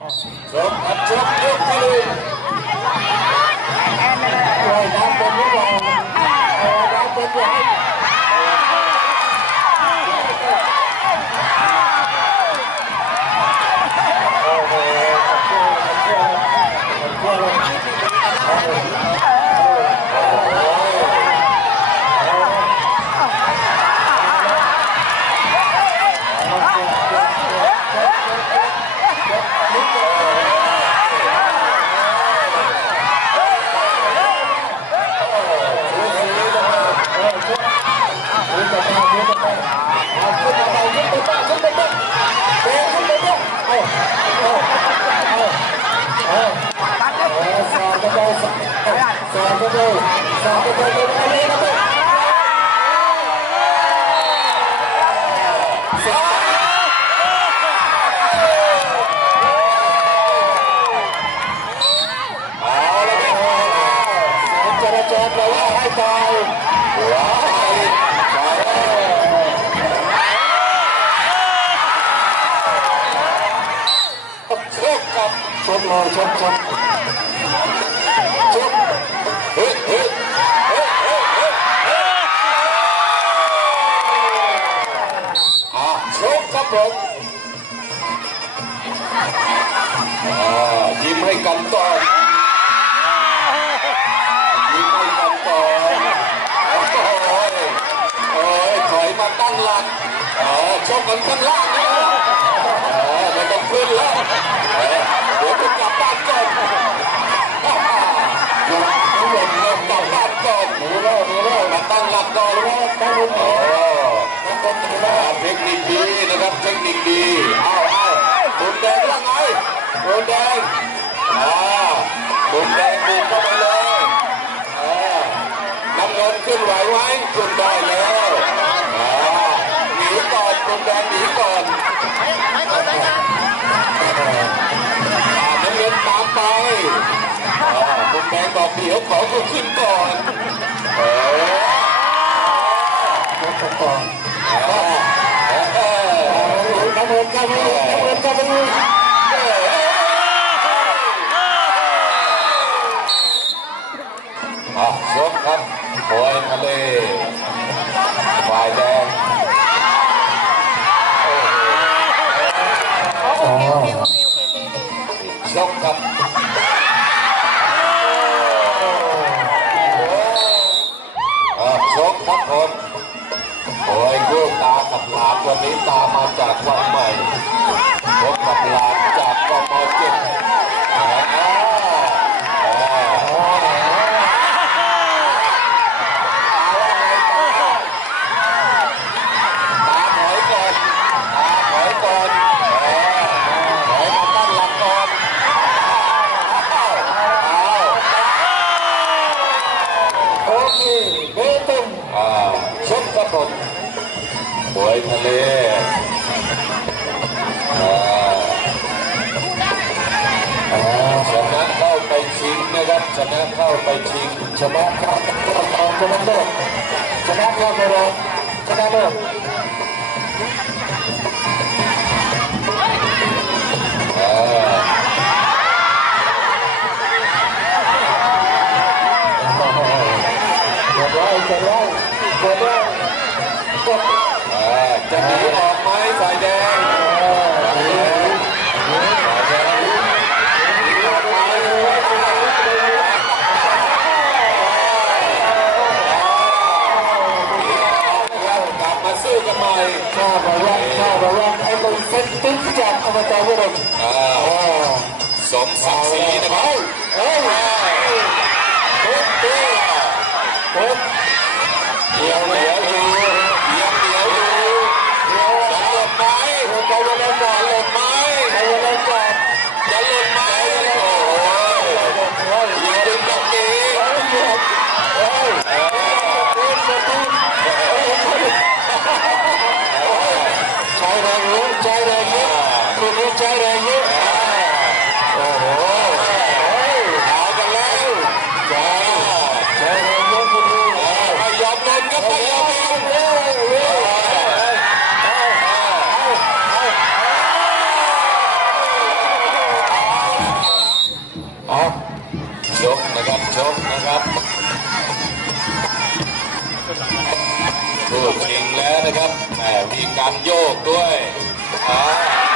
ชกครับชกยกที่หนึ่ง ปล่อยน้ำเป็นหรือเปล่าเอาน้ำเป็นไว้ โอ้โหขอบคุณขอบคุณขอบคุณเลย เอาละครับ จราจรเราว่าให้ตาย ว้ายไป ชมเลยชมชม ชกครับผมอ่ายิ้มให้กันก่อนยิ้มให้กันก่อนโอ้ยโอ้ยถอยมาตั้งหลักเออชกกันข้างล่างนะเออไม่ต้องขึ้นแล้วเออเดี๋ยวจะกลับบ้านก่อนยังไม่หมดเงินกลับบ้านก่อนหนีแล้วหนีแล้วมาตั้งหลักก่อนแล้วตั้งลง โอ้ตั้งลงหนีแล้วเทคนิคดีนะครับเทคนิคดีเอาเอาบุญแดงยังไงบุญแดงอ่าบุญแดงบุกเข้าไปเลยอ่าน้ำเงินขึ้นไหวไหมขึ้นได้แล้วอ่าหนีก่อนบุญแดงหนีก่อนอ่าน้ำเงินตามไปอ่าบุญแดงบอกเดี๋ยวขอกูขึ้นก่อนเออยก ชกครับอะชกครับผมโอ้ยลูกตากับหลานวันนี้ตามาจากวันใหม่ชกกับหลานจากกมเจ็ดอ่าอ่าตาถอยก่อนตาถอยก่อนเออถอยมาตั้งหลักก่อนเอาเอา โอเคเบตุง อ่าชกกระผมหวย ทะเลชนะเข้าไปชิงนะครับชนะเข้าไปชิงชนะเข้าชนะเลิศชนะเข้าไปรอชนะเลิศ ข้าบอกว่าข้าบอกว่ ชกนะครับชกนะครับผู้ชิงแล้วนะครับแหมมีการโยกด้วยอ่า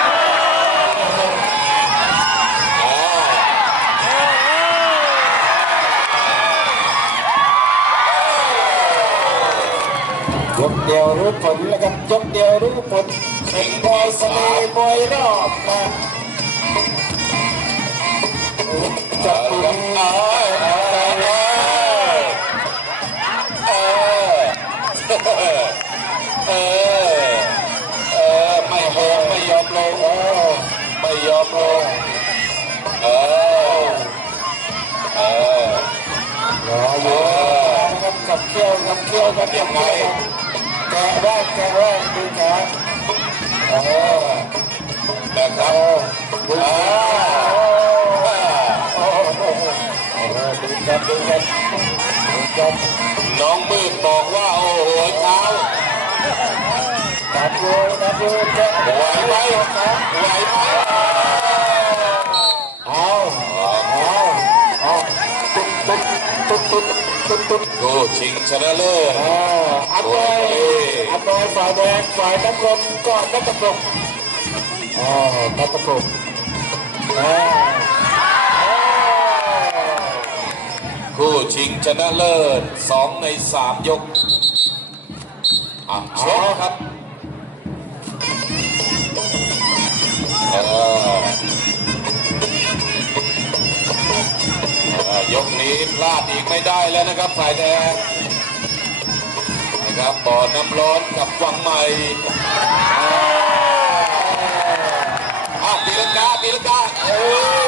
ยกเดียวรู้ผลแล้วครับยกเดียวรู้ผลเป็นบอยสเลย์บอยรอบนะจับปืนเอ้ยเอ้ยเอ้ยเอ้ยเอ้ยเอ้ยไม่ลงไม่ยอมลงเออไม่ยอมลงเออเออรออยู่ขับกับเขี้ยวกับเขี้ยวกับเขี้ยว แกะแรกแกะแรกดูแขนเออนะครับดูอ่าแขนโอ้โหดูกันดูกันดูกันน้องมืดบอกว่าโอ้โหเท้านับดูนับดูแกะไหวไหมไหวไหมเอาเอาเอาตุ๊ดตุ๊ดตุ๊ดตุ๊ดตุ๊ดตุ๊ดกูชิงชนะเลิศ อ่าอันบอยอันบอย ฝ่ายแดงฝ่ายน้ำเงินก่อนนัตตะกบอ๋อนัตตะกบอ่าคู่ชิงชนะเลิศสองในสามยกอะเช็คครับยกนี้พลาดอีกไม่ได้แล้วนะครับฝ่ายแดง นะครับบ่อน้ำร้อนกับวังใหม่อ้าวตีลังกาตีลังกาเออ